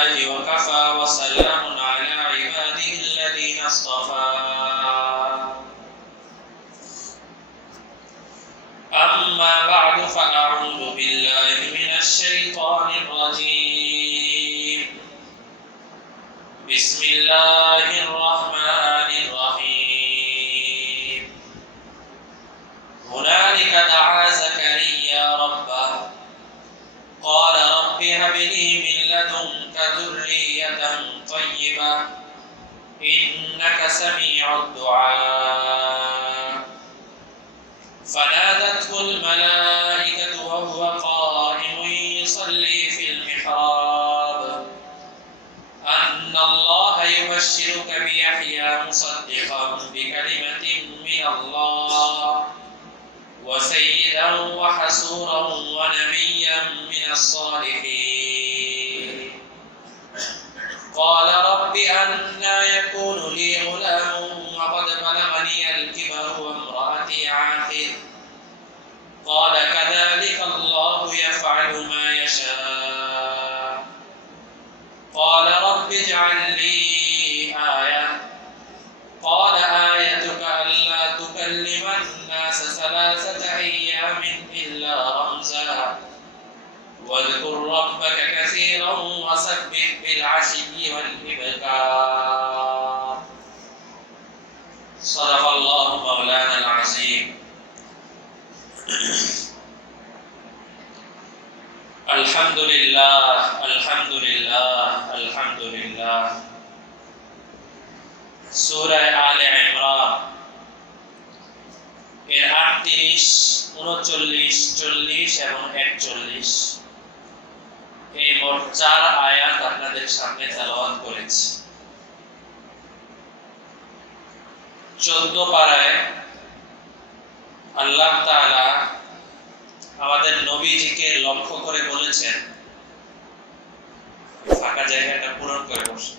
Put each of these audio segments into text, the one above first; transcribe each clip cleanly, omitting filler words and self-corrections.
لله وكفى وسلام على عباده الذين اصطفى أما بعد فأعوذ بالله من الشيطان الرجيم بسم الله الرحمن الرحيم هنالك دعا زكريا ربه قال رب هب لي من لدنك ذرية طيبة إنك سميع الدعاء فنادته الملائكة وهو قائم يصلي في المحراب أن الله يبشرك بيحيى مصدقا بكلمة من الله وسيدا وحسورا ونبيا من الصالحين قال رب أنى يكون لي غلام وقد بلغني الكبر وامرأتي عاقر قال كذلك الله يفعل ما يشاء قال رب اجعل لي آية قال آيتك ألا تكلم الناس 3 أيام إلا رمزا واذكر ربك كثيرا وسبح بالعشي والإبكار صدق الله مولانا العظيم الحمد لله الحمد لله الحمد لله সূরা আলে ইমরান এর 38, 39, 40 এবং 41 এই মোট 4 আয়াত আপনাদের সামনে তেলাওয়াত করেছি। 14 পারায় আল্লাহ তাআলা আমাদের নবীজিকে লক্ষ্য করে বলেছেন, ফাঁকা জায়গাটা পূরণ করে বসে।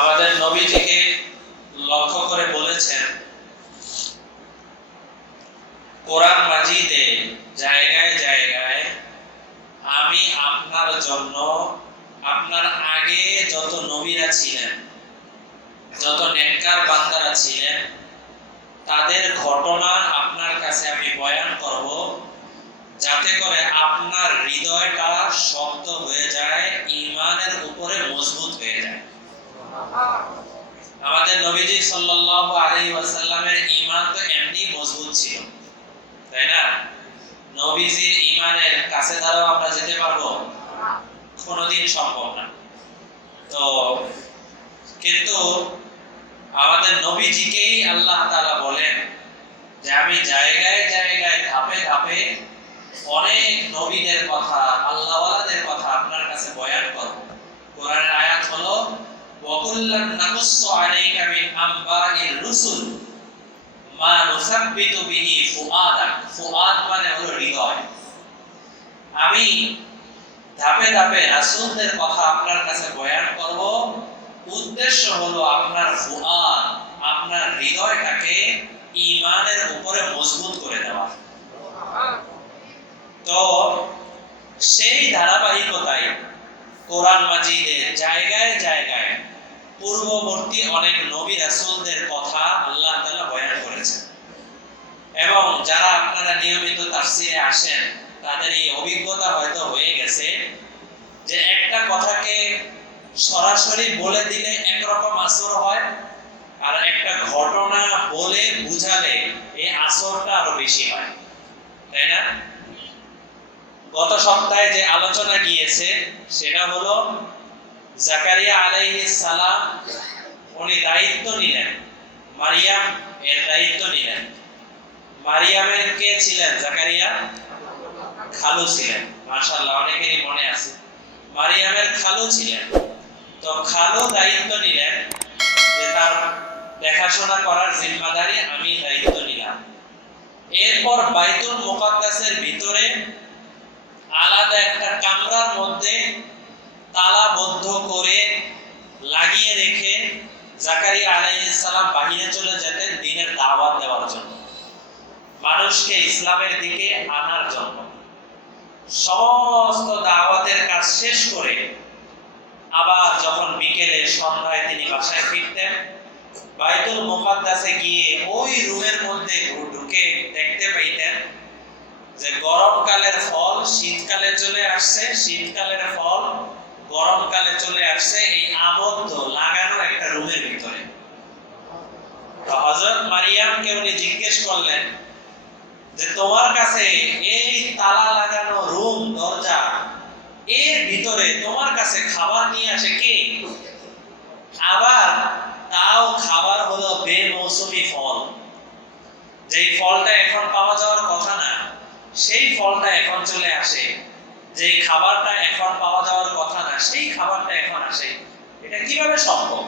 আমাদের নবীজিকে লক্ষ্য করে বলেছেন, কোরআন মাজিদে জায়গায় জায়গায় আমি আপনার জন্য আপনার আগে যত নবীরা ছিলেন, যত নেককার বান্দারা ছিলেন, তাদের ঘটনা আপনার কাছে আমি বয়ান করব, যাতে করে আপনার হৃদয়টা শক্ত হয়ে যায়, ঈমানের উপরে মজবুত হয়ে যায়। আমাদের নবীজি সাল্লাল্লাহু আলাইহি ওয়াসাল্লামের ঈমান তো এমনি মজবুত ছিল, তাই না? নবীজির ঈমানের কাছে ধারাও আমরা যেতে পারবো? কোনোদিন সম্ভব না। তো কিন্তু আমাদের নবীজিকেই আল্লাহ তাআলা বলেন যে আমি জায়গায় জায়গায় ধাপে ধাপে অনেক নবীদের কথা, আল্লাহওয়ালাদের কথা আপনার কাছে বয়ান করব। কোরআনের আয়াত হলো ওয়াকুল্লান নাকুসসু আলাইকা মিন আনবাইর রুসুল মা নুসাব্বিতু বিহি ফুআদাক। ফুআদ মানে হলো হৃদয়। আমি ধাপে ধাপে রাসূলদের কথা আপনার কাছে বয়ান করব, উদ্দেশ্য হলো আপনার ফুআদ, আপনার হৃদয়টাকে ঈমানের উপরে মজবুত করে দেওয়া। তো সেই ধারাবাহিকতায় কোরআন মাজিদে জায়গায় জায়গায় পূর্ববর্তী অনেক নবী রাসূলদের কথা আল্লাহ তাআলা বয়ান করেছেন, এবং যারা আপনারা নিয়মিত তাফসীরে আসেন তাদের এই অভিজ্ঞতা হয়তো হয়ে গেছে যে একটা কথাকে সরাসরি বলে দিলে একরকম আসর হয়, আর একটা ঘটনা বলে বুঝালে এই আসরটা আরো বেশি হয়, তাই না? গত সপ্তাহে যে আলোচনা গিয়েছে সেটা হলো জাকারিয়া আলাইহিস সালাম উনি দায়িত্ব নিলেন, মারিয়াম এর দায়িত্ব নিলেন। মারিয়ামের কে ছিলেন? জাকারিয়া খালু ছিলেন। মাশাআল্লাহ, অনেকেরই মনে আছে মারিয়ামের খালু ছিলেন। তো খালু দায়িত্ব নিলেন যে তার দেখাশোনা করার জিম্মাদারি আমি দায়িত্ব নিলাম। এরপর বাইতুল মুকাদ্দাসের ভিতরে আলাদা একটা কামরার মধ্যে তালাবদ্ধ করে লাগিয়ে রেখে জাকারিয়া আলাইহিস সালাম বাহিরে চলে যেতেন দ্বীনের দাওয়াত দেওয়ার জন্য, মানুষকে ইসলামের দিকে আনার জন্য। সমস্ত দাওয়াতের কাজ শেষ করে আবার যখন বিকেলে সন্ধ্যায় তিনি বাসায় ফিরতেন, বাইতুল মুকাদ্দাসে গিয়ে ওই রুমের মধ্যে ঢুকে দেখতে পাইতেন যে গরমকালের ফল শীতকালে চলে আসছে, শীতকালের ফল গরমকালে চলে আসছে, এই আবদ্ধ লাগানো একটা রুমের ভিতরে। তো হযরত মারিয়ামকে উনি জিজ্ঞেস করলেন যে তোমার কাছে এই তালা লাগানো রুম, দরজা, এর ভিতরে তোমার কাছে খাবার নিয়ে আসে কে? আবার তাও খাবার হলো বেমৌসুমি ফল, যেই ফলটা এখন পাওয়া যাওয়ার কথা না সেই ফলটা এখন চলে আসে, যেই খাবারটা এখন পাওয়া যাওয়ার কথা না সেই খাবারটা এখন আসে। এটা কিভাবে সম্ভব?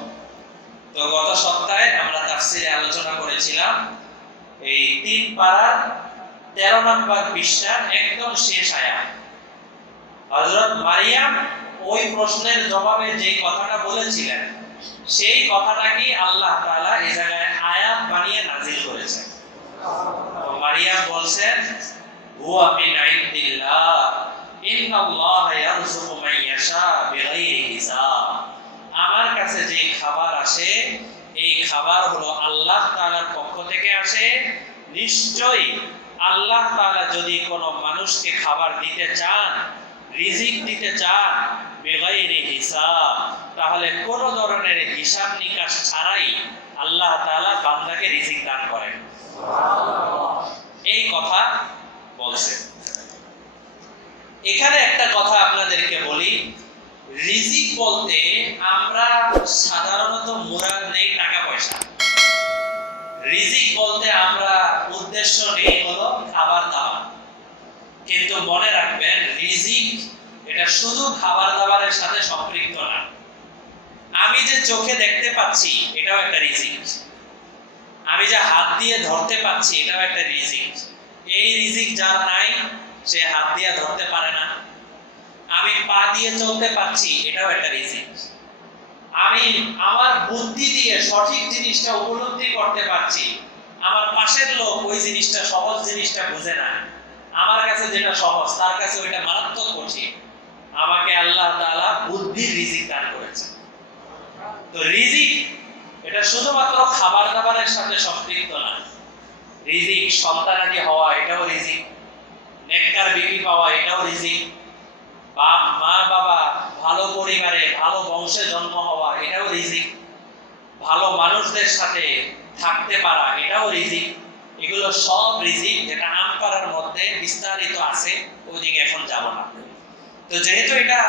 তো গত সপ্তাহে আমরা তাফসীরে আলোচনা করেছিলাম এই 3 পারার 13 নম্বর পৃষ্ঠার একদম শেষ আয়াত। হযরত মারিয়াম ওই প্রশ্নের জবাবে যেই কথাটা বলেছিলেন সেই কথাটাকে আল্লাহ তাআলা এই জায়গায় আয়াত বানিয়ে নাযিল করেছেন। তো মারিয়াম বলছেন হুয়া মিন ইনদিল্লাহ ইন্নাল্লাহা ইয়ারযুকু মান ইয়াশা বিগাইরি হিসাব। আমার কাছে যে খাবার আসে এই খাবার হলো আল্লাহ তাআলার পক্ষ থেকে আসে। নিশ্চয়ই আল্লাহ তাআলা যদি কোনো মানুষকে খাবার দিতে চান, রিজিক দিতে চান বিগাইরি হিসাব, তাহলে কোন ধরনের হিসাব নিকাশ ছাড়াই আল্লাহ তাআলা বান্দাকে রিজিক দান করেন। এই কথা বলছেন। এখানে একটা কথা আপনাদেরকে বলি, রিজিক বলতে আমরা সাধারণত মুরাদ নেই টাকা পয়সা। রিজিক বলতে আমরা উদ্দেশ্য নেই হলো খাবার দাবার। কিন্তু মনে রাখবেন রিজিক এটা শুধু খাবার দাবারের সাথে সম্পৃক্ত না। আমি যে চোখে দেখতে পাচ্ছি এটাও একটা রিজিক, আমি যে হাত দিয়ে ধরতে পাচ্ছি এটাও একটা রিজিক। এই রিজিক যার নাই সে হাত দিয়ে ধরতে পারে না। আমি পা দিয়ে চলতে পারছি এটাও একটা রিজিক। আমি আমার বুদ্ধি দিয়ে সঠিক জিনিসটা উপলব্ধি করতে পারছি, আমার পাশের লোক ওই জিনিসটা সহজ জিনিসটা বুঝে না, আমার কাছে যেটা সহজ তার কাছে ওইটা মারাত্মক কঠিন। আমাকে আল্লাহ তাআলা বুদ্ধির রিজিক দান করেছে। তো রিজিক এটা শুধুমাত্র খাবার দাবারের সাথে সম্পৃক্ত না। রিজিক সন্তানাদি হওয়া এটাও রিজিক, নেককার বিবি পাওয়া এটাও রিজিক, বাপ মা বাবা ভালো পরিবারে ভালো বংশে জন্ম হওয়া এটাও রিজিক, ভালো মানুষদের সাথে থাকতে পারা এটাও রিজিক। এগুলো সব রিজিক, যেটা আমপাড়ার মধ্যে বিস্তারিত আছে, ওইদিকে এখন যাব না। তো যেহেতু এটা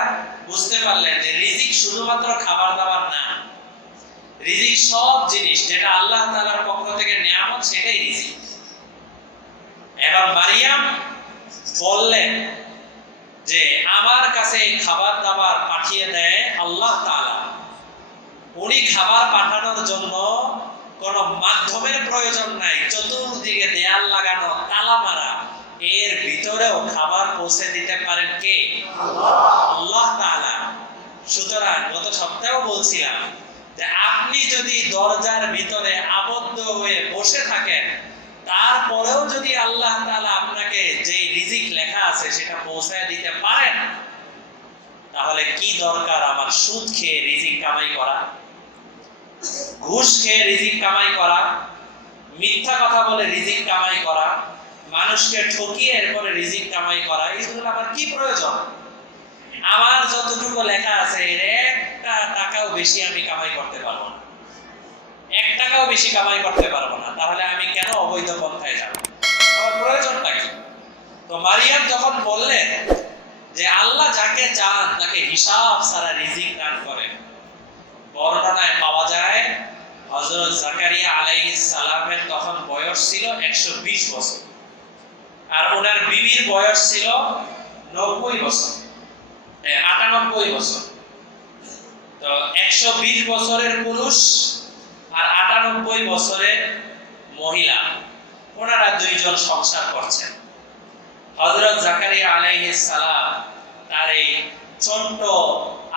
বুঝতে পারলেন যে রিজিক শুধুমাত্র খাবার দাবার না, রিজিক সব জিনিস যেটা আল্লাহ তাআলার পক্ষ থেকে নিয়ামত সেটাই রিজিক। এবার মারিয়াম বললেন যে আমার কাছে খাবার দাবার পাঠিয়ে দেয় আল্লাহ তাআলা। উনি খাবার পাঠানোর জন্য কোনো মাধ্যমের প্রয়োজন নাই, চতুর্দিকে দেয়াল লাগানো, তালা মারা, এর ভিতরেও খাবার পৌঁছে দিতে পারেন কে? আল্লাহ তাআলা। সুতরাং গত সপ্তাহেও বলছিলাম যে আপনি যদি দরজার ভিতরে আবদ্ধ হয়ে বসে থাকেন, তারপরেও যদি আল্লাহ তাআলা আপনাকে যে রিজিক লেখা আছে সেটা পৌঁছায় দিতে পারেন, তাহলে কি দরকার আমার সুদ খেয়ে রিজিক কামাই করা, ঘুষ খেয়ে রিজিক কামাই করা, মিথ্যা কথা বলে রিজিক কামাই করা, মানুষকে ঠকিয়ে এরপরে রিজিক কামাই করা, এগুলো আমার কি প্রয়োজন? আমার যতটুকু লেখা আছে এর একটা টাকাও বেশি আমি কামাই করতে পারবো না, 1 টাকাও বেশি কামাই করতে পারবো না, তাহলে আমি কেন অবৈধ পন্থায় যাব? আমার প্রয়োজনটা কি? তো মারিয়াম যখন বললেন যে আল্লাহ যাকে চান তাকে হিসাব ছাড়া রিজিক দান করেন, বর্ণনায় পাওয়া যায় হযরত জাকারিয়া আলাইহিস সালামের তখন বয়স ছিল 120 বছর, আর ওনার বিবির বয়স ছিল 90 বছর, 98 বছর। তো 120 বছরের পুরুষ আর 98 বছরের মহিলা, ওনারা দুইজন সংসার করছেন। হযরত জাকারিয়া আলাইহিস সালাম তার এই ছোট্ট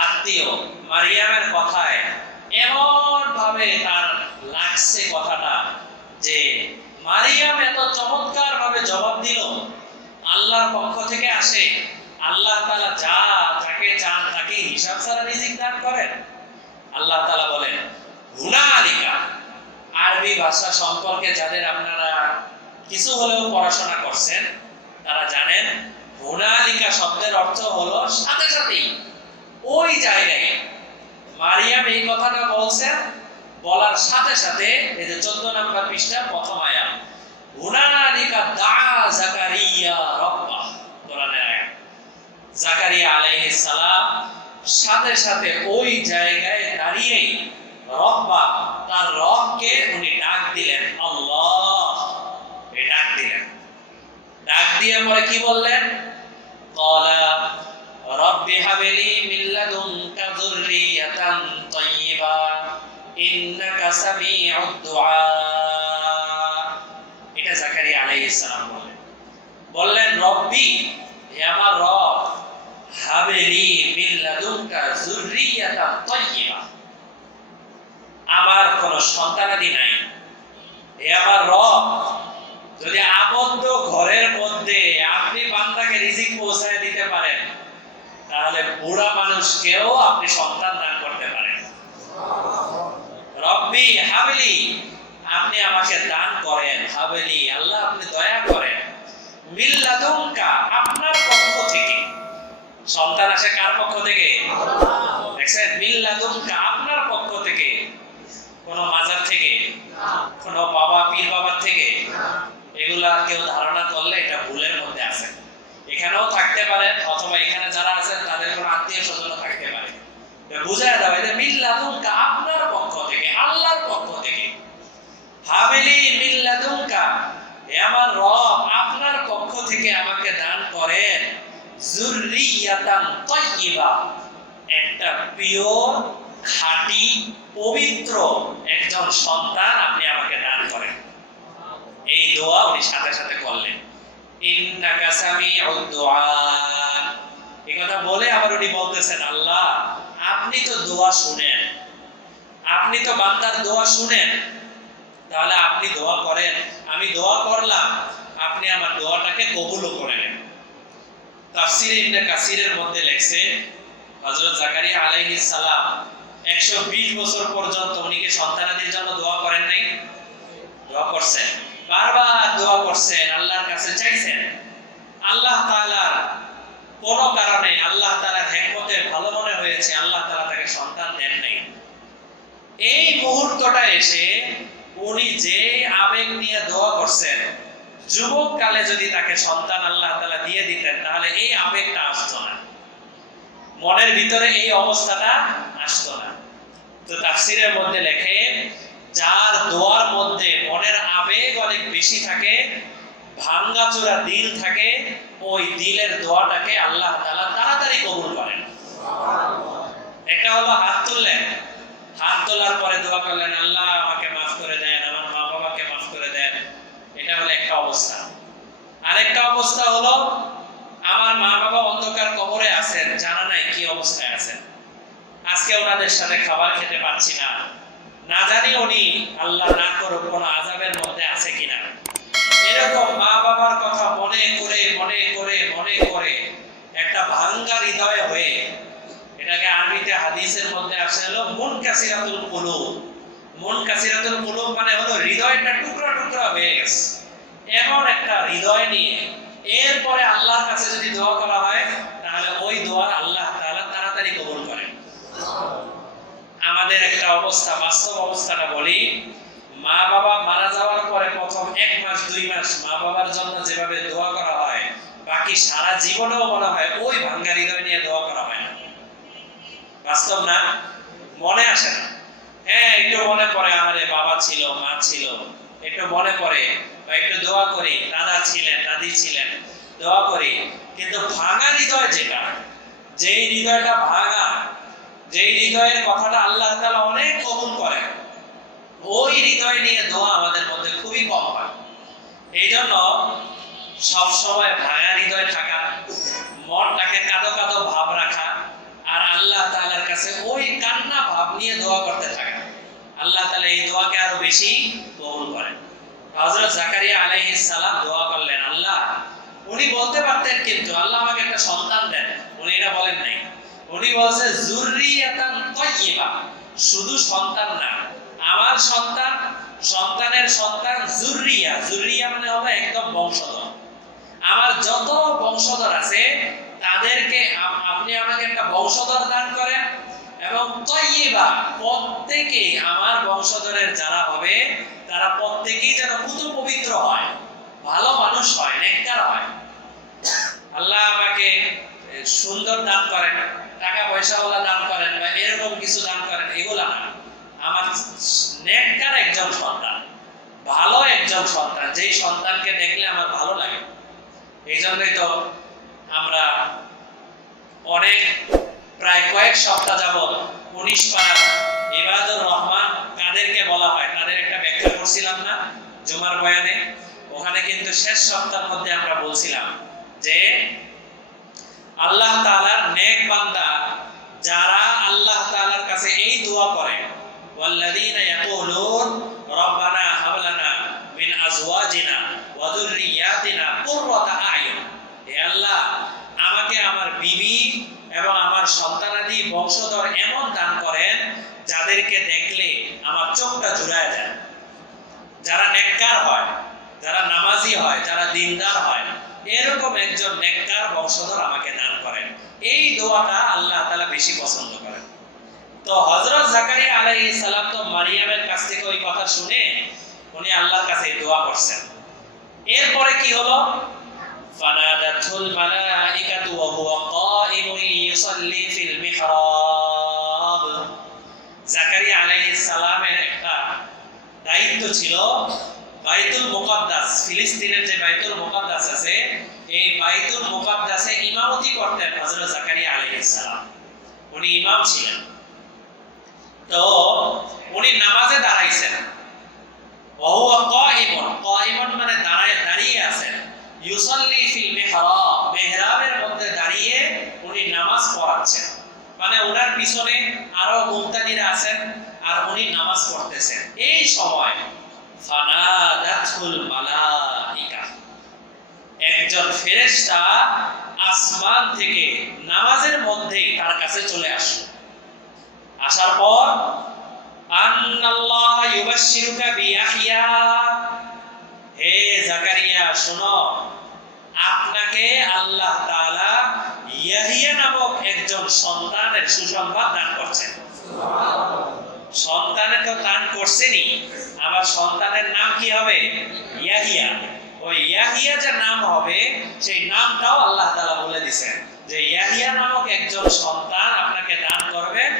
আত্মীয় মারিয়ামের কথায় এমন ভাবে তার লাগছে কথাটা যে মারিয়াম এত চমৎকার ভাবে জবাব দিল, আল্লাহর পক্ষ থেকে আসে, আল্লাহ তাআলা যাকে চান তাকে হিসাব ছাড়া রিজিক দান করেন। আল্লাহ তাআলা বলেন হুনালিকা, আরবি ভাষা সম্পর্কে যাদের আপনারা কিছু হলেও পড়াশোনা করছেন তারা জানেন হুনালিকা শব্দের অর্থ হলো সাথে সাথেই, ওই জায়গায়। মারিয়াম এই কথাটা বলছেন, বলার সাথে সাথে এই যে 14 নম্বর পৃষ্ঠা প্রথম আয়াত, হুনালিকা দা জাকারিয়া রাব্বাহ, কোরআনের আয়াত। জাকারিয়া আলাইহিস সালাম সাথে সাথে ওই জায়গায় দাঁড়িয়েই রব্বা, তার রবকে উনি ডাক দিলেন, আল্লাহ এই ডাক দিলেন। ডাক দিয়ে পরে কি বললেন? ক্বালা রব্বি হাবলি মিন লাদুনকা যুররিয়াতান তাইয়্যিবা ইন্নাকা সামিউদ দুআ। এটা জাকারিয়া আলাইহিস সালাম বললেন রব্বি, হে আমার রব, হাবলি মিন লাদুনকা যুররিয়াতান তাইয়্যিবা, আমার কোন সন্তানাদি নাই, হে আমার রব, যদি আবদ্ধ ঘরের মধ্যে আপনি বান্দাকে রিজিক পৌঁছায় দিতে পারেন তাহলে বুড়া মানুষকেও আপনি সন্তান দান করতে পারেন। রব্বি হাবলি, আপনি আমাকে দান করেন, হাবলি আল্লাহ আপনি দয়া করেন, মিন লাদুনকা আপনার পক্ষ থেকে। সন্তান আসে কার পক্ষ থেকে? দেখছেন, মিন লাদুনকা আপনার পক্ষ থেকে, কোন মাজার থেকে, কোন বাবা পীর বাবার থেকে। এগুলা কেউ ধারণা করলে এটা ভুলের মধ্যে আছে। এখানেও থাকতে পারে, অথবা এখানে যারা আছেন তাদের কোন আত্মীয় স্বজন থাকতে পারে। বুঝায় দাও এটা মিন লাদুনকা আপনার পক্ষ থেকে, আল্লাহর পক্ষ থেকে। হাবিলি মিন লাদুনকা, হে আমার রব আপনার পক্ষ থেকে আমাকে দান করেন যুররিয়াতান তাইয়্যিবা, একটা পিওর খাঁটি পবিত্র একজন সন্তান আপনি আমাকে দান করেন। এই দোয়া উনি সাথে সাথে করলেন, ইন্নাকা সামিউদ দুআ। এই কথা বলে আবার উনি বলতেছেন, আল্লাহ আপনি তো দোয়া শুনেন, আপনি তো বান্দার দোয়া শুনেন, তাহলে আপনি দোয়া করেন, আমি দোয়া করলাম, আপনি আমার দোয়াটাকে কবুলও করে নেন। তাফসীরে ইবনে কাসিরের মধ্যে লেখছে হযরত জাকারিয়া আলাইহিস সালাম 120 বছর পর্যন্ত উনি কি সন্তানাদির জন্য দোয়া করেন নাই? দোয়া করছেন, বারবার দোয়া করছেন, আল্লাহর কাছে চাইছেন। আল্লাহ তাআলার কোন কারণে, আল্লাহ তাআলার হিকমতে ভালো মনে হয়েছে, আল্লাহ তাআলা তাকে সন্তান দেন নাই। এই মুহূর্তটা এসে উনি যে আবেগ নিয়ে দোয়া করছেন, যুবক কালে যদি তাকে সন্তান আল্লাহ তাআলা দিয়ে দিতেন তাহলে এই আবেগটা আসতো না, মনের ভিতরে এই অবস্থাটা আসতো না। তো তাফসীরের মধ্যে লেখে, যার দোয়ার মধ্যে মনের আবেগ অনেক বেশি থাকে, ভাঙ্গাচোরা দিল থাকে, ওই দিলের দোয়াটাকে আল্লাহ তাআলা তাড়াতাড়ি কবুল করেন। একটা হলো হাত তুললেন, হাত তোলার পরে দোয়া করলেন, আল্লাহ আমাকে মাফ করে দেন, আমার মা বাবাকে মাফ করে দেন, এটা হলো একটা অবস্থা। আরেকটা অবস্থা হলো আমার মা বাবা অন্ধকার কবরে আছেন, জানা নাই কি অবস্থায় আছেন, আজকে ওনাদের সাথে খাবার খেতে পারছি না, না জানি উনি আল্লাহ না করুক কোন আযাবের মধ্যে আছে কিনা। এরকম মা বাবার কথা মনে করে মনে করে মনে করে একটা ভাঙ্গা হৃদয় হয়ে, এটাকে আরবিতে হাদিসের মধ্যে আসে হলো মুনকাসিরাতুল কুলুব। মুনকাসিরাতুল কুলুব মানে হলো হৃদয়টা টুকরা টুকরা হয়ে গেছে, এমন একটা হৃদয় নিয়ে এরপরে আল্লাহর কাছে যদি দোয়া করা হয় তাহলে ওই দোয়া আল্লাহ তাআলা তাড়াতাড়ি কবুল করেন। আমাদের একটা অবস্থা, বাস্তব অবস্থাটা বলি, মা বাবা মারা যাওয়ার পরে প্রথম 1 মাস 2 মাস মা বাবার জন্য যেভাবে দোয়া করা হয়, বাকি সারা জীবনেও মনে হয় ওই ভাঙ্গা হৃদয় নিয়ে দোয়া করা হয় না। বাস্তব না? মনে আসে না। হ্যাঁ, একটু মনে পড়ে আমারে বাবা ছিল, মা ছিল, একটু মনে পড়ে, বা একটু দোয়া করি, দাদা ছিলেন, দাদি ছিলেন, দোয়া করি। কিন্তু ভাঙা হৃদয় যেটা, যেই হৃদয়টা ভাঙা, যেই হৃদয়ের কথাটা আল্লাহ তাআলা অনেক কবুল করেন, ওই হৃদয় নিয়ে দোয়া আমাদের মধ্যে খুবই কম হয়। এই জন্য সবসময় ভাঙা হৃদয় থাকা, মনটাকে কাঁদো কাঁদো ভাব রাখা, আর আল্লাহ তাআলার কাছে ওই কান্না ভাব নিয়ে দোয়া করতে থাকা, আল্লাহ তাআলা এই দোয়াকে আরো বেশি কবুল করেন। হযরত জাকারিয়া আলাইহিস সালাম দোয়া করলেন, আল্লাহ, উনি বলতে পারতেন কিন্তু আল্লাহ আমাকে একটা সন্তান দেন, এটা বলেন নাই, উনি বলছে যুররিয়াতান তাইয়্যিবা, শুধু সন্তান না, আমার সন্তান, সন্তানের সন্তান, যুররিয়া, যুররিয়া মানে হলো একদম বংশধর, আমার যত বংশধর আছে তাদেরকে আপনি আমাকে একটা বংশধর দান করেন, এবং তাইয়্যিবা, প্রত্যেকেই আমার বংশধরের যারা হবে তারা প্রত্যেকেই যেন পুত পবিত্র হয়, ভালো মানুষ হয়, নেককার হয়। আল্লাহ আমাকে সুন্দর দান করেন, টাকা পয়সাওয়ালা দান করেন, বা এরকম কিছু দান করেন, এগুলা না, আমার নেককার একজন সন্তান, ভালো একজন সন্তান, যেই সন্তানকে দেখলে আমার ভালো লাগে। এই জন্যই তো আমরা অনেক প্রায় কয়েক সপ্তাহ যাবত 19 পারা ইবাদুর রহমান কাদেরকে বলা হয় তাদের একটা ব্যাখ্যা করছিলাম না জুমার বয়ানে। ওখানে কিন্তু শেষ সপ্তাহের মধ্যে আমরা বলছিলাম যে আল্লাহ তাআলার নেক বান্দা যারা আল্লাহ তাআলার কাছে এই দোয়া করে, ওয়াল্লাযীনা ইয়াকুলুন রব্বানা হাব লানা মিন আজওয়াজিনা ওয়া যুররিয়াতিনা কুররাতা আয়ুন, হে আল্লাহ আমাকে আমার বিবি এবং আমার সন্তানাদি বংশধর এমন দান করেন যাদেরকে দেখলে আমার চোখটা জুড়ায় যায়, যারা নেককার হয়, যারা নামাজি হয়, যারা দিনদার হয়, এরকম একজন নেককার বংশধর আমাকে দান করেন। এই দোয়াটা আল্লাহ তাআলা বেশি পছন্দ করেন। তো হযরত জাকারিয়া আলাইহিস সালাম তো মারিয়ামের কাছ থেকে ওই কথা শুনে উনি আল্লাহর কাছে দোয়া করছেন। এরপরে কি হলো? ফানাদাতুল মালাইকাতু ওয়া হুয়া কাইমুন ইউসাল্লি ফিল মিহরাব। জাকারিয়া আলাইহিস সালামের একটা দায়িত্ব ছিল, বাইতুল মুকাদ্দাস, ফিলিস্তিনের যে বাইতুল মুকাদ্দাস আছে, এই বাইতুল মুকাদ্দাসে ইমামতি করতেন হযরত জাকারিয়া আলাইহিস সালাম, উনি ইমাম ছিলেন। তো উনি নামাজে দাঁড়াইছেন, ওয়া হুয়া কাইমুন, কাইমুন মানে দাঁড়িয়ে আছেন, ইউসাল্লি ফিল মিহরাব, মিহরাবের মধ্যে দাঁড়িয়ে উনি নামাজ পড়াচ্ছেন, মানে ওনার পিছনে আরো মুক্তাদিরা আছেন আর উনি নামাজ পড়তেছেন। এই সময় ফানাদাতুল মালাইকা, একজন ফেরেশতা আসমান থেকে নামাজের মধ্যেই তার কাছে চলে আসলো। আসার পর আন্নাল্লাহ ইউবাশশিরুকা বিয়াহইয়া, হে জাকারিয়া শোনো, আপনাকে আল্লাহ তাআলা ইয়াহিয়া নামক একজন সন্তানের সুসংবাদ দান করছেন। সন্তানের তো দান করছেনই, আবার সন্তানের নাম কি হবে? ইয়াহিয়া। ওই ইয়াহিয়া যে নাম হবে সেই নামটাও আল্লাহ তাআলা বলে দিয়েছেন যে ইয়াহিয়া নামক একজন সন্তান আপনাকে দান করবেন,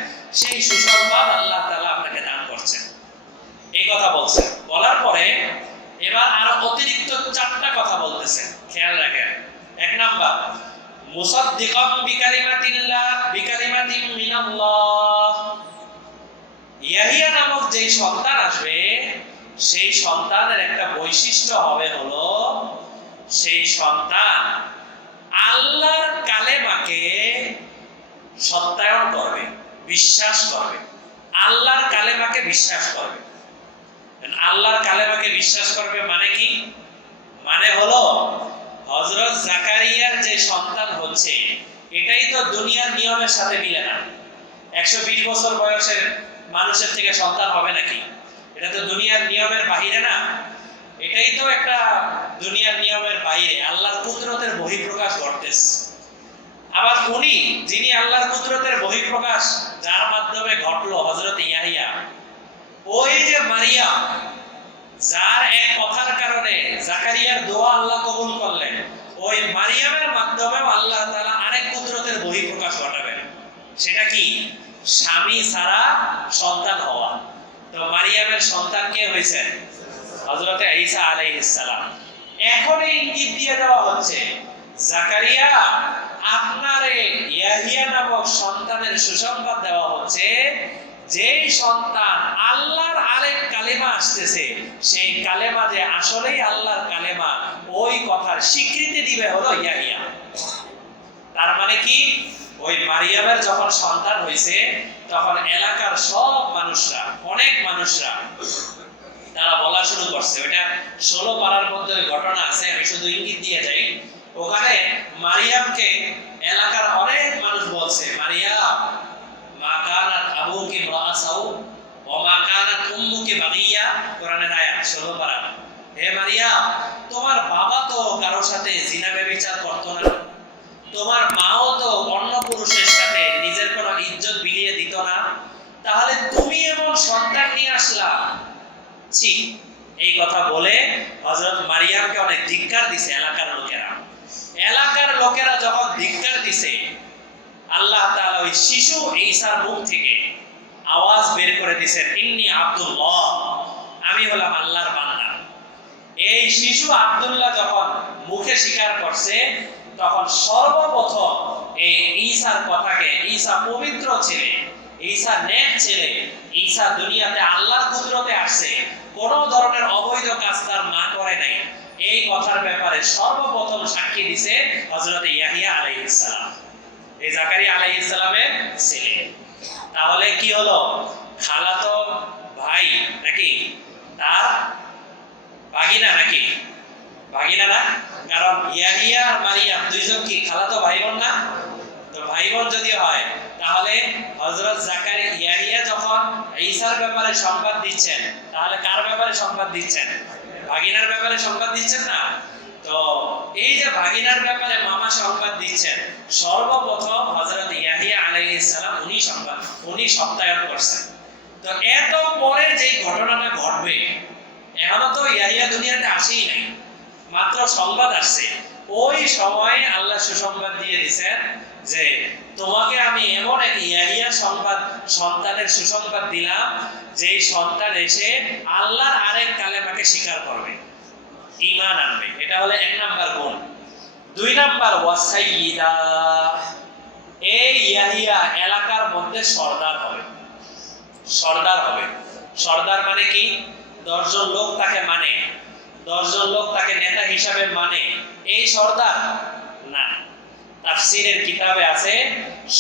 সেই সুসংবাদ আল্লাহ তাআলা আপনাকে দান করছেন। এই কথা বলছেন। বলার পরে এবার আরো অতিরিক্ত 4টা কথা বলতেছেন, খেয়াল রাখেন। এক নাম্বার, মুসাদ্দিকাম বিকালিমাতিন মিনাল্লাহ, ইয়াহিয়া নামক যে সন্তান আসবে সেই সন্তানের একটা বৈশিষ্ট্য হবে হলো সেই সন্তান আল্লাহর কালেমাকে সত্যায়ন করবে, বিশ্বাস করবে, আল্লাহর কালেমাকে বিশ্বাস করবে। আল্লাহর কালেমাকে বিশ্বাস করবে মানে কি? মানে হলো হযরত জাকারিয়ার যে সন্তান হচ্ছে এটাই তো দুনিয়ার নিয়মের সাথে মিলে না। 120 বছর বয়সের মানুষের থেকে সন্তান হবে নাকি? এটা তো দুনিয়ার নিয়মের বাইরে না, এটাই তো একটা দুনিয়ার নিয়মের বাইরে, আল্লাহর কুদরতের বহিঃপ্রকাশ ঘটতেছে। আবার উনি যিনি আল্লাহর কুদরতের বহিঃপ্রকাশ যার মাধ্যমে ঘটলো হযরত ইয়াহিয়া, ওই যে মারিয়াম যার এক কথার কারণে জাকারিয়ার দোয়া আল্লাহ কবুল করলেন, ওই মারিয়ামের মাধ্যমে আল্লাহ তাআলা আরেক কুদরতের বহিঃপ্রকাশ ঘটাবেন। সেটা কি? স্বামী ছাড়া সন্তান হওয়া। তো মারিয়ামের সন্তান কে হয়েছে? হযরত ঈসা আলাইহিস সালাম। এখন ইঙ্গিত দিয়ে দেওয়া হচ্ছে জাকারিয়া আপনারে ইয়াহিয়া নামক সন্তানের সুসংবাদ দেওয়া হচ্ছে, যেই সন্তান আল্লাহর আরেক কালেমা আসতেছে সেই কালেমা যে আসলেই আল্লাহর কালেমা, ওই কথার স্বীকৃতি দিবে হলো ইয়াহিয়া। তার মানে কি? ওই মারিয়ামের যখন সন্তান হয়েছে তখন এলাকার সব মানুষরা, অনেক মানুষরা তারা বলা শুরু করছে। ওইটা 16 পারার মধ্যে ঘটনা আছে, আমি শুধু ইঙ্গিত দিয়ে যাই। ওখানে মারিয়ামকে এলাকার অনেক মানুষ বলছে, মারিয়াম মা কানাত আবুকি রাসাউ ওয়া মা কানাত উম্মুকি বাগিয়া, কোরআনের আয়াত 16 পারা। হে মারিয়াম, তোমার বাবা তো কারোর সাথে জিনা ব্যভিচার করতো না, তোমার মাও তো অন্য পুরুষের সাথে নিজের কোনো ইজ্জত বিলিয়ে দিত না, তাহলে তুমি এমন সন্তান নিয়ে আসলা। ছি। এই কথা বলে হযরত মারিয়ামকে অনেক ধিক্কার দিছে এলাকার লোকেরা। এলাকার লোকেরা যখন ধিক্কার দিছে, আল্লাহ তাআলা ওই শিশু ঈসার মুখ থেকে আওয়াজ বের করে দিয়েছেন, ইন্নী আব্দুল্লাহ, আমি হলাম আল্লাহর বান্দা। এই শিশু আব্দুল্লাহ যখন মুখে স্বীকার করছে, তখন সর্বপ্রথম এই ঈসার কথাকে, ঈসা পবিত্র ছেলে, ঈসা নেক ছেলে, ঈসা দুনিয়াতে আল্লাহর কুদরতে আসছে, কোন ধরনের অবৈধ কাজ তার মা করে নাই, এই কথার ব্যাপারে সর্বপ্রথম সাক্ষী দিছে হযরত ইয়াহিয়া আলাইহিস সালাম, এই জাকারিয়া আলাইহিস সালামের ছেলে। তাহলে কি হলো, খালাতো ভাই নাকি তার ভাগিনা, নাকি ভাগিনা না? কারণ ইয়াহিয়া আর মারিয়াম দুইজন কি খালাতো ভাই বোন না? তো ভাই বোন যদি হয়, তাহলে হযরত জাকারিয়া ইয়াহিয়া যখন ঈসার ব্যাপারে সংবাদ দিচ্ছেন, তাহলে কার ব্যাপারে সংবাদ দিচ্ছেন? ভাগিনার ব্যাপারে সংবাদ দিচ্ছেন না? তো এই যে ভাগিনার ব্যাপারে মামা সংবাদ দিচ্ছেন, সর্বপ্রথম হযরত ইয়াহিয়া আলাইহিস সালাম উনি সত্যায়ন করছেন। তো এত পরে যে ঘটনাটা ঘটবে, এখনো তো ইয়াহিয়া দুনিয়াতে আসেই নাই, মাত্র সংবাদ আসছে, ওই সময় আল্লাহ সুসংবাদ দিয়ে দিয়েছেন যে তোমাকে আমি এমন এক ইয়াহিয়া সন্তানের সুসংবাদ দিলাম, যে সন্তান এসে আল্লাহর আরেক কালেমাকে স্বীকার করবে, ঈমান আনবে। এটা হলো এক নাম্বার গুণ। দুই নাম্বার, ওয়াসাইয়্যিদা, এই ইয়াহিয়া এলাকার মধ্যে সর্দার হবে। সর্দার হবে। সর্দার মানে কি? 10 জন লোক তাকে মানে, 10 জন লোক তাকে নেতা হিসাবে মানে, এই সর্দার না। তাফসীরের কিতাবে আছে,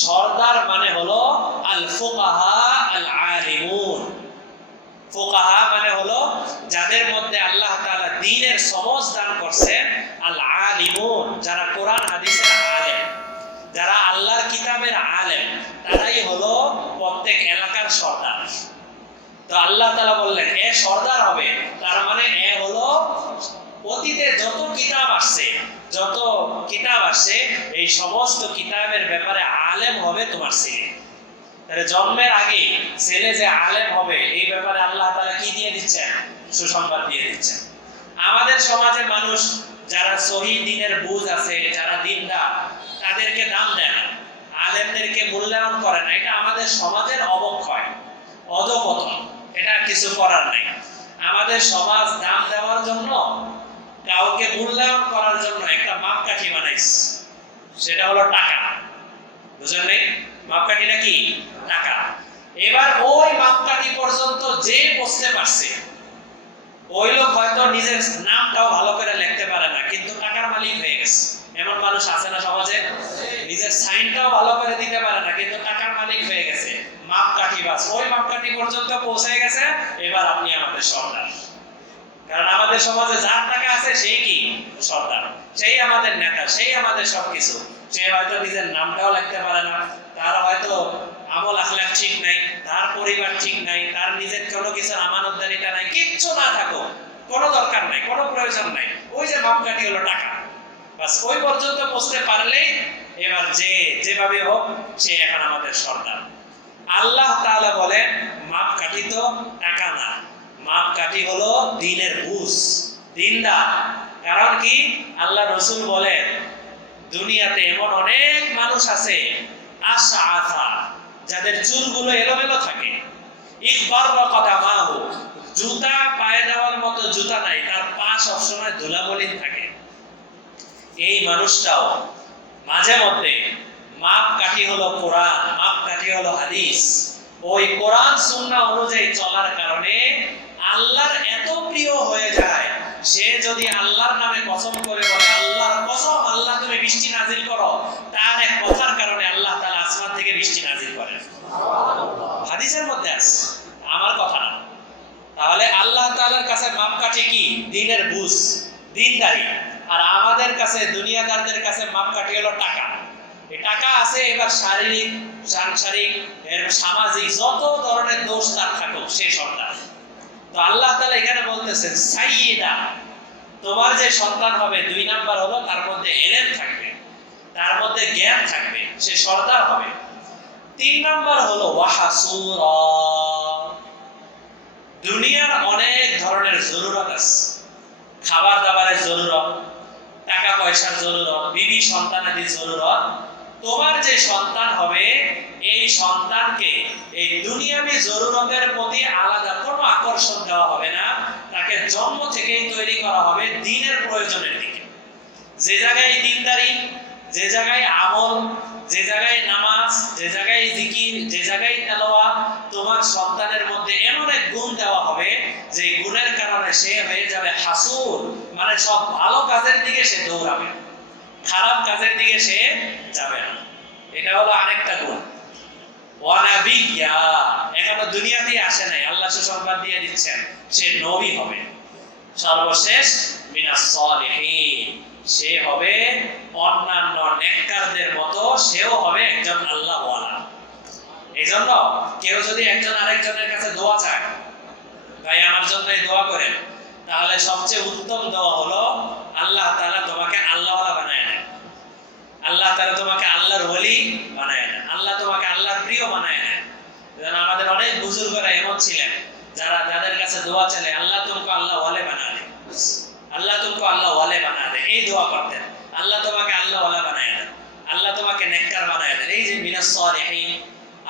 সর্দার মানে হলো আল ফুকাহা আল আলিমুন। ফুকাহা মানে হলো যাদের মধ্যে আল্লাহ তাআলা দ্বীনের সমঝ দান করেছেন, আল আলিমুন যারা কোরআন হাদিসের আলেম, যারা আল্লাহর কিতাবের আলেম, তারাই হলো প্রত্যেক এলাকার সর্দার। তো আল্লাহ তাআলা বললেন এ সর্দার হবে, তার মানে এ হলো অতীতে যত কিতাব আসছে এই সমস্ত কিতাবের ব্যাপারে আলেম হবে তোমার ছেলে। তাহলে জন্মের আগে ছেলে যে আলেম হবে, এই ব্যাপারে আল্লাহ তাআলা কি দিয়ে দিচ্ছেন? সুসংবাদ দিয়ে দিচ্ছেন। আমাদের সমাজে মানুষ যারা সহি দ্বীনের বুঝ আছে, যারা দ্বীনদার, তাদেরকে দাম দেয় না, আলেমদেরকে মূল্যায়ন করে না। এটা আমাদের সমাজের অবক্ষয়, অধপতন, এটা কিছু করার নাই। আমাদের সমাজ দাম দেওয়ার জন্য, কাউকে মূল্যায়ন করার জন্য একটা মাপকাঠি বানাইছে, সেটা হলো টাকা। বুঝেন নাই? মাপকাঠিটা কি? টাকা। এবার ওই মাপকাঠি পর্যন্ত যে পৌঁছতে পারছে, ওই লোক হয়তো নিজের নামটাও ভালো করে লিখতে পারে না, কিন্তু টাকার মালিক হয়ে গেছে। এমন মানুষ আছে না সমাজে? নিজের সাইনটাও ভালো করে দিতে পারে না, কিন্তু টাকার মালিক হয়ে গেছে। মাপকাঠি বাস, ওই মাপকাঠি পর্যন্ত পৌঁছে গেছে, এবার আপনি আমাদের সর্দার। কারণ আমাদের সমাজে যার টাকা আছে সেই কি সর্দার, সেই আমাদের নেতা, সেই আমাদের সবকিছু। সে হয়তো নিজের নামটাও লিখতে পারে না, তার হয়তো আমল আখলাক ঠিক নাই, তার পরিবার ঠিক নাই, তার নিজের কোনো কিছু আমানতদারিতা নাই, কিচ্ছু না থাকো, কোনো দরকার নাই, কোনো প্রয়োজন নাই। ওই যে মাপকাঠি হলো টাকা, বাস ওই পর্যন্ত পৌঁছতে পারলেই এবার যেভাবে হোক সে এখন আমাদের সর্দার। আল্লাহ তাআলা বলেন মাপকাঠি তো টাকা না, মাপকাঠি হলো দ্বীনের বুঝ, দ্বীনদার। কারণ কি? আল্লাহ রাসূল বলেন দুনিয়াতে এমন অনেক মানুষ আছে আশআথা, যাদের চুলগুলো এলোমেলো থাকে, ইকবার কদামাহু, জুতা পায়ে দেওয়ার মতো জুতা নাই, তার পা সবসময় ধুলামলিন থাকে। এই মানুষটাও মাঝে মধ্যে মাপকাঠি হলো কোরআন, মাপকাঠি হলো হাদিস, ওই কোরআন সুন্নাহ অনুযায়ী চলার কারণে আল্লাহর এত প্রিয় হয়ে যায়, সে যদি আল্লাহর নামে কসম করে বলে আল্লাহর কসম আল্লাহ তুমি বৃষ্টি নাজিল করো, তার এক কথার কারণে আল্লাহ তাআলা আসমান থেকে বৃষ্টি নাজিল করেন। সুবহানাল্লাহ, হাদিসের মধ্যে আছে, আমার কথা না। তাহলে আল্লাহ তাআলার কাছে মাপকাঠি কি? দ্বীনের বুঝ, দ্বীনদারি। আর আমাদের কাছে, দুনিয়াদারদের কাছে মাপকাঠি হলো টাকা। এই টাকা আছে, এবার শারীরিক, সাংসারিক, সামাজিক যত ধরনের দোষ তার থাকুক, সে সন্তান। তো আল্লাহ তাআলা এখানে বলতেছেন সাইয়্যিদা, তোমার যে সন্তান হবে 2 নাম্বার হলো তার মধ্যে ইলম থাকবে, তার মধ্যে জ্ঞান থাকবে, সে সর্দার হবে। 3 নাম্বার হলো ওয়াহাসুরা, দুনিয়ার অনেক ধরনের জরুরত আছে, খাবার দাবারের জরুরত, টাকা পয়সার জরুরত, বিবি সন্তানাদির জরুরত। তোমার যে সন্তান হবে এই সন্তানকে এই দুনিয়াবি জরুরতের প্রতি আলাদা কোনো আকর্ষণ দেওয়া হবে না, তাকে জন্ম থেকেই তৈরি করা হবে দ্বীনের প্রয়োজনের দিকে। যে জায়গায় দ্বীনদারি, যে জায়গায় আমল, যে জায়গায় নামাজ, যে জায়গায় জিকির, যে জায়গায় তেলাওয়াত, তোমার সন্তানের মধ্যে এমন এক গুণ দেওয়া হবে যে গুণের কারণে সে হয়ে যাবে হাসুর, মানে সব ভালো কাজের দিকে সে দৌড়াবে, খারাপ কাজের দিকে সে যাবে না। এটা হলো আরেকটা গুণ। ওয়ানাবিয়্যা, এখনো দুনিয়াতেই আসে নাই, আল্লাহ সুসংবাদ দিয়ে দিচ্ছেন সে নবী হবে। সর্বশেষ মিনাস সালিহিন, সে হবে অন্যান্য নেককারদের মতো, সেও হবে একজন আল্লাহওয়ালা। এইজন্য কেউ যদি একজন আরেকজনের কাছে দোয়া চায়, ভাই আমার জন্য দোয়া করেন, তাহলে সবচেয়ে উত্তম দোয়া হলো আল্লাহ তাআলা তোমাকে আল্লাহওয়ালা বানায় নেন, আল্লাহ তাআলা তোমাকে আল্লাহর ওলি বানায় নেন, আল্লাহ তোমাকে আল্লাহর প্রিয় বানায় নেন। যেন আমাদের অনেক বুজুর্গরা এমন ছিলেন যাদের কাছে দোয়া চলে, আল্লাহ তুমকো আল্লাহ ওয়ালে বানা দে, আল্লাহ তুমকো আল্লাহ ওয়ালে বানা দে, এই দোয়া করতেন। আল্লাহ তোমাকে আল্লাহ ওয়ালা বানায় দেন, আল্লাহ তোমাকে নেককার বানায় দেন, এই যে মিনাস সালিহিন,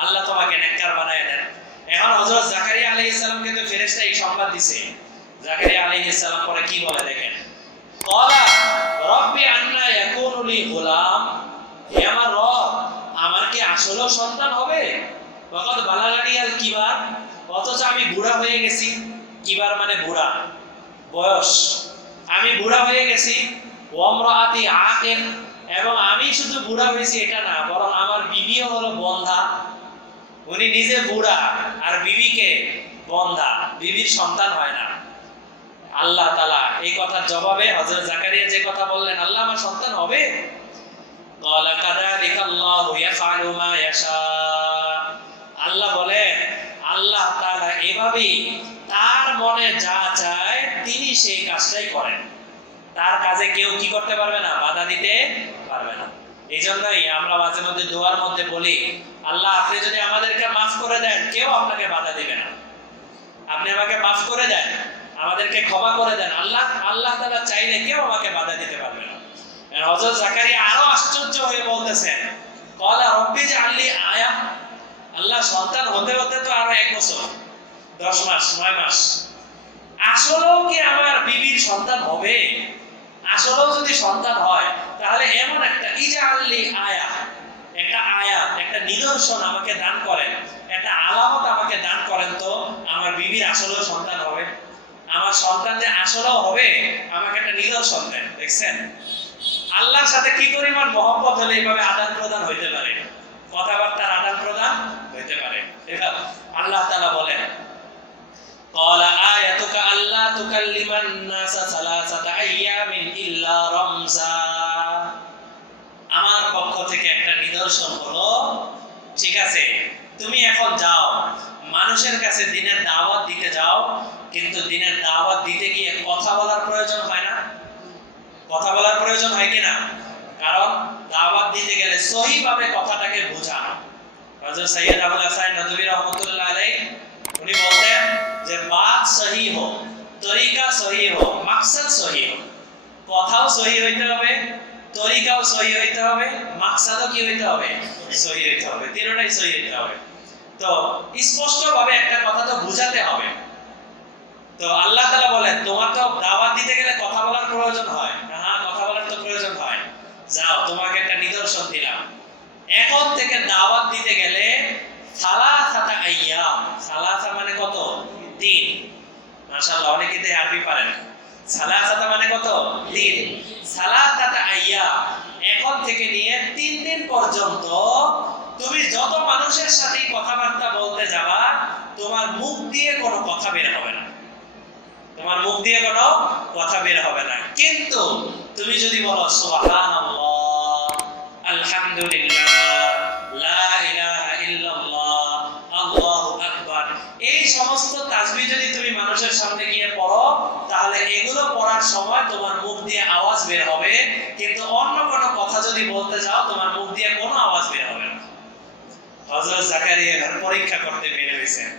আল্লাহ তোমাকে নেককার বানায় দেন। এখন হযরত জাকারিয়া আলাইহিস সালামকে তো ফেরেশতা এই সংবাদ দিছে। জাকারিয়া আলাইহিস সালাম পরে কি বলে দেখেন, ক্বালা রাব্বি আন্না ইয়াকুনু লি গুলাম, হে আমার রব, আমার কি আসলে সন্তান হবে? ওয়াকাদ বালাগানিয়াল কিবার, অথচ আমি বুড়া হয়ে গেছি। কিবার মানে বুড়া, বয়স, আমি বুড়া হয়ে গেছি। ওয়ামরাআতি আকির, এবং আমি শুধু বুড়া হয়েছি এটা না, বরং আমার বিবিও হলো বন্ধা। উনি নিজে বুড়া আর বিবিকে বন্ধা, বিবির সন্তান হয় না। আল্লাহ তাআলা এই কথার জবাবে হযরত জাকারিয়া যে কথা বললেন, আল্লাহ আমার সন্তান হবে, ক্বালা কাযালিকাল্লাহু ইয়াফআলু মা ইয়াশা, আল্লাহ বলেন আল্লাহ তাআলা এভাবেই তার মনে যা চায় তিনি সেই কাজটাই করেন, তার কাজে কেউ কি করতে পারবে না, বাধা দিতে পারবে না। এই জন্যই আমরা মাঝে মধ্যে দোয়ার মধ্যে বলি, আল্লাহ আপনি যদি আমাদেরকে মাফ করে দেন কেউ আপনাকে বাধা দিবে না, আপনি আমাকে মাফ করে দেন, আমাদেরকে ক্ষমা করে দেন, আল্লাহ তাআলা চাইলে কেউ আমাকে বাধা দিতে পারবে না। হযরত জাকারিয়া আরো আশ্চর্য হয়ে বলতেছেন, ক্বালা রাব্বি জাআলনি আয়া, আল্লাহ সন্তান হতে হতে তো আরো 1 বছর 10 মাস 9 মাস, আসলেও কি আমার বিবির সন্তান হবে? আসলেও যদি সন্তান হয় তাহলে এমন একটা ইজআলনি আয়া, একটা আয়াত, একটা নিদর্শন আমাকে দান করেন, একটা আলামত আমাকে দান করেন তো আমার বিবির আসলেও সন্তান হবে, আমার সন্তান যে আসলেও হবে আমাকে একটা নিদর্শন দেন। দেখছেন আল্লাহর সাথে কি পরিমাণ মহব্বত হলে এইভাবে আদান প্রদান হইতে পারে, কথাবার্তার আদান প্রদান হইতে পারে। এটা আল্লাহ তাআলা বলেন, ক্বালা আয়াতুকা আল্লা তুকাল্লিমান নাসা সালাসাতা আইয়ামিন ইল্লা রামজা, আমার পক্ষ থেকে একটা নিদর্শন হলো, ঠিক আছে তুমি এখন যাও মানুষের কাছে দ্বীনের দাওয়াত দিতে যাও, কিন্তু দ্বীনের দাওয়াত দিতে গিয়ে কথা বলার প্রয়োজন হয় না? কথা বলার প্রয়োজন হয় কিনা? কারণ দাওয়াত দিতে গেলে সহিভাবে কথাটাকে বোঝানো। হযরত সৈয়দ আবুল হাসান নদভী রাহমাতুল্লাহ আলাইহি উনি বলতেন যে বাত সহি হো, তরিকা সহি হো, মাকসাদ সহি হো, কথাও সহি হইতে হবে, তরিকাও সহি হইতে হবে, মাকসাদও কি হইতে হবে, সহি হইতে হবে, তিনটাই সহি হইতে হবে। তো স্পষ্টভাবে একটা কথা তো বুঝাতে হবে। তো আল্লাহ তাআলা বলেন তোমার তো দাওয়াত দিতে গেলে কথা বলার প্রয়োজন হয়, হ্যাঁ কথা বলার তো প্রয়োজন হয়, যাও তোমাকে একটা নিদর্শন দিলাম, এখন থেকে দাওয়াত দিতে গেলে সালাসাতা আইয়াম, সালাসা মানে কত, 3, মাশাআল্লাহ অনেকে তো আরবি পারেন, সালাসাতা মানে কত, 3, সালাসাতা আইয়াম, এখন থেকে নিয়ে 3 দিন পর্যন্ত তুমি যত মানুষের সাথে কথাবার্তা বলতে যাবা তোমার মুখ দিয়ে কোনো কথা বের হবে না, তোমার মুখ দিয়ে কোনো কথা বের হবে না, কিন্তু তুমি যদি বলো সুবহানাল্লাহ, আলহামদুলিল্লাহ, আলহামদুলিল্লাহ, লা ইলাহা ইল্লাল্লাহ, আল্লাহু আকবার। এই সমস্ত তাসবিহ যদি তুমি মানুষের সামনে গিয়ে পড়ো, তাহলে এগুলো পড়ার সময় তোমার মুখ দিয়ে আওয়াজ বের হবে, কিন্তু অন্য কোনো কথা যদি বলতে যাও তোমার মুখ দিয়ে কোনো আওয়াজ বের হবে না। হযরত জাকারিয়া পরীক্ষা করতে বের হয়েছেন,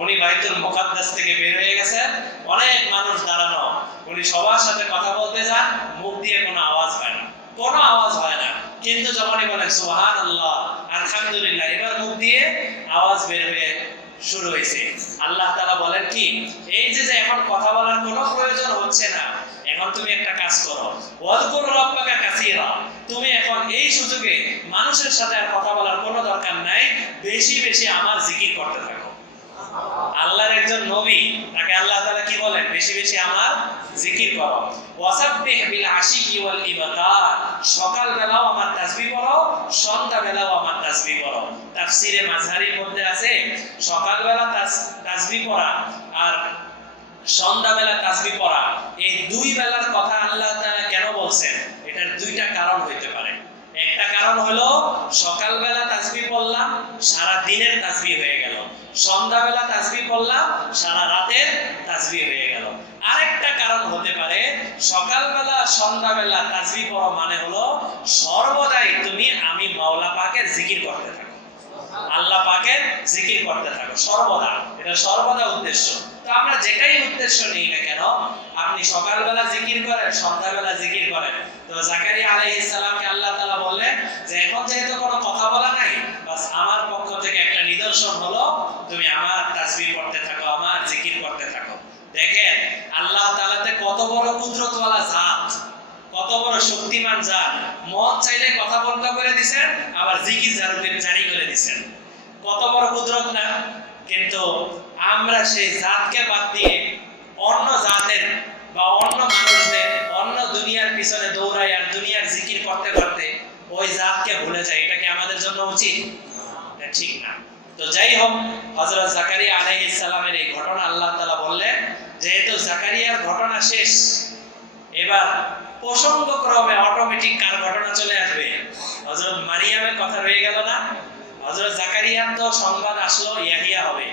উনি বাইতুল মুকাদ্দাস থেকে বের হয়ে গেছেন, অনেক মানুষ দাঁড়ানো, উনি সবার সাথে কথা বলতে যান, মুখ দিয়ে কোনো আওয়াজ হয় না, কোনো আওয়াজ হয় না। কিন্তু যখনই বলেন সুবহানাল্লাহ, আলহামদুলিল্লাহ, এবার মুখ দিয়ে আওয়াজ বের হয়ে শুরু হয়েছে। আল্লাহ তাআলা বলেন কি, এই যে এখন কথা বলার কোনো প্রয়োজন হচ্ছে না, এখন তুমি একটা কাজ করো, ওয়াযকুর রাব্বাকা কাসীরা, তুমি এখন এই সুযোগে মানুষের সাথে আর কথা বলার কোনো দরকার নাই, বেশি বেশি আমার জিকির করতে থাকো। আল্লাহর একজন নবী, তাকে আল্লাহ তাআলা কি বলেন, বেশি বেশি আমার জিকির করো। ওয়াসাব্বিহ বিল আশিয়ি ওয়াল ইবকার, সকাল বেলাও আমার তাসবিহ পড়ো, সন্ধ্যা বেলাও আমার তাসবিহ পড়ো। তাফসীরে মাযহারির মধ্যে আছে সকাল বেলা তাসবিহ পড়া আর সন্ধ্যা বেলা তাসবিহ পড়া, এই দুই বেলার কথা আল্লাহ তাআলা কেন বলছেন, এটার দুইটা কারণ হইতে পারে। একটা কারণ হলো সকালবেলা তাসবিহ পড়লাম, সারা দিনের তাসবিহ হয়ে গেল, সন্ধ্যাবেলা তাসবিহ পড়লাম, সারা রাতের তাসবিহ হয়ে গেল। আরেকটা কারণ হতে পারে সকালবেলা সন্ধ্যাবেলা তাসবিহ পড়া মানে হলো সর্বদাই তুমি আমি মাওলা পাকের জিকির করতে থাকো, আল্লাহ পাকের জিকির করতে থাকো সর্বদা, এটা সর্বদা উদ্দেশ্য। তো আমরা যেটাই উদ্দেশ্য নিই না কেন, আপনি সকালবেলা জিকির করেন, সন্ধ্যাবেলা জিকির করেন। তো জাকারিয়া আলাইহিস সালামকে আল্লাহ তাআলা বললেন যে এখন যেহেতু কোনো কথা বলা নাই, বাস আমার পক্ষ থেকে একটা নিদর্শন হলো তুমি আমার তাসবিহ পড়তে থাকো, আমার জিকির করতে থাকো। দেখেন আল্লাহ তাআলাতে কত বড় কুদরতওয়ালা জাত, কত বড় শক্তিমান জাত, মন চাইলে কথা বন্ধ করে দিবেন, আবার জিকির জারি করে দিবেন, কত বড় কুদরত না। কিন্তু আমরা সেই জাতকে বাদ দিয়ে অন্য জাতের বা অন্য মানুষদের অন্য দুনিয়ার পিছনে দৌড়াই আর দুনিয়ার জিকির করতে করতে ওই জাতকে ভুলে যাই, এটা কি আমাদের জন্য উচিত? এটা ঠিক না। তো যাই হোক, হযরত জাকারিয়া আলাইহিস সালামের এই ঘটনা আল্লাহ তাআলা বললেন, যেহেতু জাকারিয়ার ঘটনা শেষ, এবার প্রসঙ্গক্রমে অটোমেটিক কার ঘটনা চলে আসবে? হযরত মারিয়ামের কথা রয়ে গেল না? হযরত জাকারিয়ার তো সংবাদ আসলো ইয়াহিয়া হবে,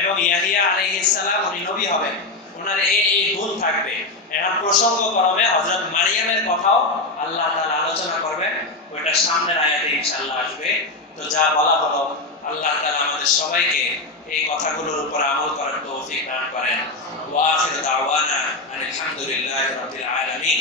এবং ইয়াহিয়া আলাইহিস সালাম উনি নবী হবেন, ওনার এই গুণ থাকবে। এখন প্রসঙ্গক্রমে হযরত মারিয়ামের কথাও আল্লাহ তাআলা আলোচনা করবেন, ওটা সামনের আয়াতে ইনশাআল্লাহ আসবে। তো যা বলা হলো, আল্লাহ তাআলা আমাদের সবাইকে এই কথাগুলোর উপর আমল করার তৌফিক দান করেন। ওয়া আখিরু দাওয়ানা আলহামদুলিল্লাহি রাব্বিল আলামিন।